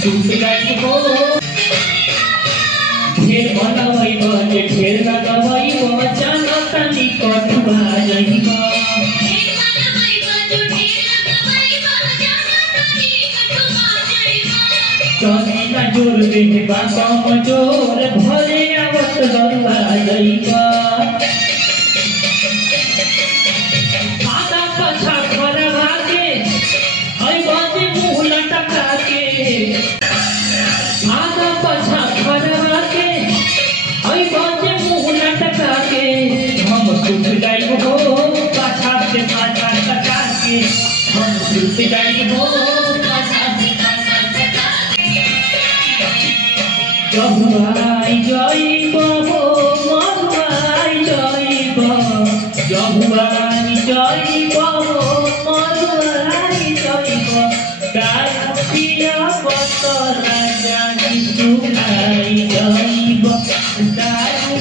सुख जाइबो ढेर बनवैब जे ढेर लगवैब जानतानी कठुआ जाइबो चले ना जोर देहे बाकम जोर भले आवत गरुआ जाइबो आधा पछा खरवा के ऐ बाजे मुँह लटका के आधा पछा खरवा के ऐ बाजे मुँह लटका के हम सुख जाइबो पाछा से पाछा टका के हम सुख जाइबो पाछा से पाछा टका जहुआई जाइबो मरुआई जाइबो जहुआई जाइबो मरुआई जाइबो गाय पिया बतरा जानी सुखाई जाइबो गाय